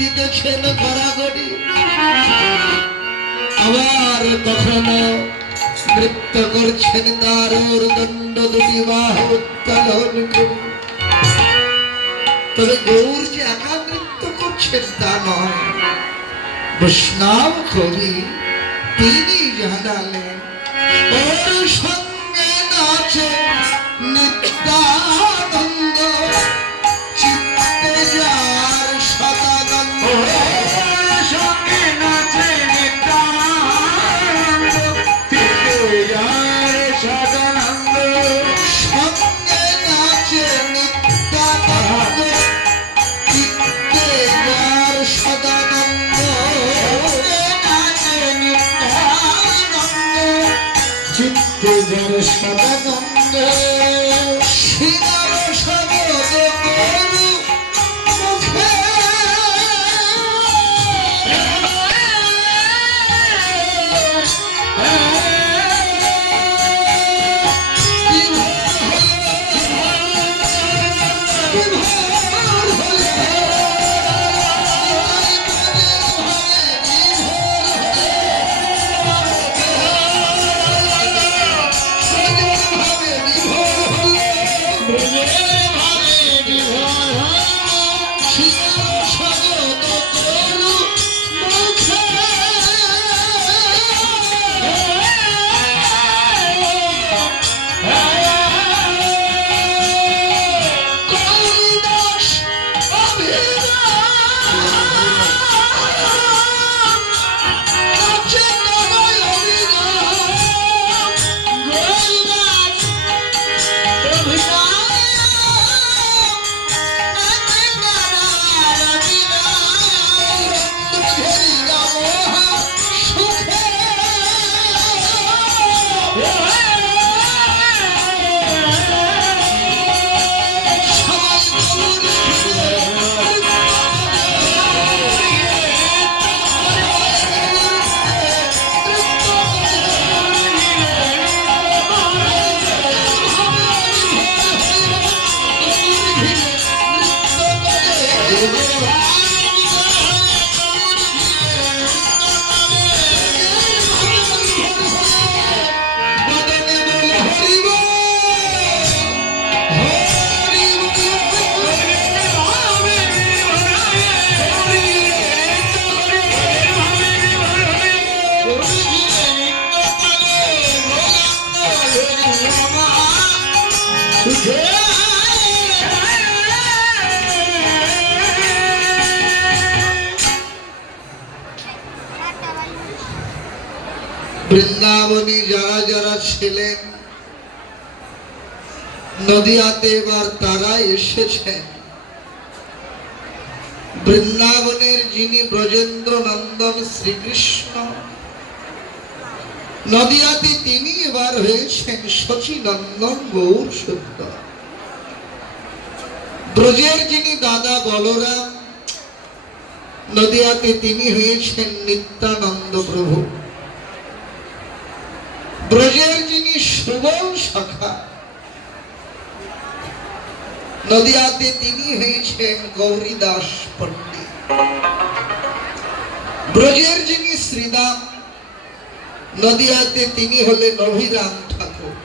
দিতেছেন গড়াগড়ি, আবার কখনো নৃত্য করছেন দারুর দণ্ড দুটি বাহু উত্তোলন করে। তবে গৌর যে একা নৃত্য করছেন তা নয়, বৈষ্ণব কবি তিনি জানালেন ওর সঙ্গে নাচে নিত্যানন্দ, চিত্তে যার সদানন্দ। সঙ্গে নাচে নিত্যানন্দ, চিত্তে যার সদানন্দ। সঙ্গে নাচে নিত্যানন্দ, চিত্তে যার সদানন্দ। নাচে নিত্যানন্দ, চিত্তে যার সদানন্দ। শ্রীনার শব্দ করু মুখে, বৃন্দাবনে যারা যারা ছিলেন, নদিয়াতে এবার তারা এসেছেন। বৃন্দাবনের যিনি ব্রজেন্দ্র নন্দন শ্রীকৃষ্ণ, নদিয়াতে তিনি এবার হয়েছেন শচীনন্দন গৌর সুন্দর। ব্রজের যিনি দাদা বলরাম, নদিয়াতে তিনি হয়েছেন নিত্যানন্দ প্রভু। ব্রজের যিনি সুবল সখা, নদিয়াতে তিনি হয়েছেন গৌরীদাস পণ্ডিত। ব্রজের যিনি শ্রীদাম, নদিয়াতে তিনি হলেন অভিরাম ঠাকুর।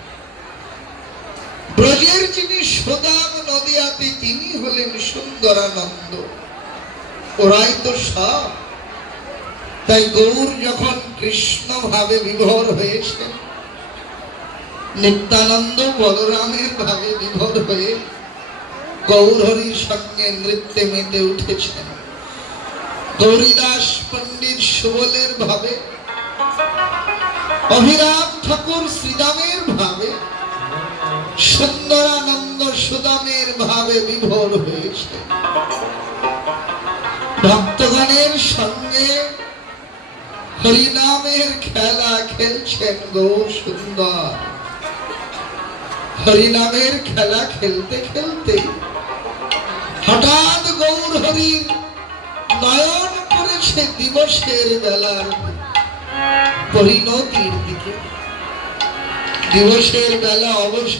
ব্রজের যিনি সুদাম, নদিয়াতে তিনি হলেন সুন্দরানন্দ। ওরাই তো সব। তাই গৌর যখন কৃষ্ণ ভাবে বিভোর হয়েছেন, নিত্যানন্দ বলরামের ভাবে বিভোর হয়ে গৌরহরির সঙ্গে নৃত্যে মেতে উঠেছেন। গৌরীদাস পণ্ডিত সুবলের ভাবে, অভিরাম ঠাকুর শ্রীদামের ভাবে, সুন্দরানন্দ সুদামের ভাবে বিভোর হয়েছে। ভক্তগণের সঙ্গে হরিনামের খেলা খেলছেন গৌর সুন্দর। হরিনামের খেলা খেলতে খেলতে হঠাৎ গৌর হরির নয়ন করেছে দিবসের বেলার পরিণতির দিকে। দিবসের বেলা অবশ্য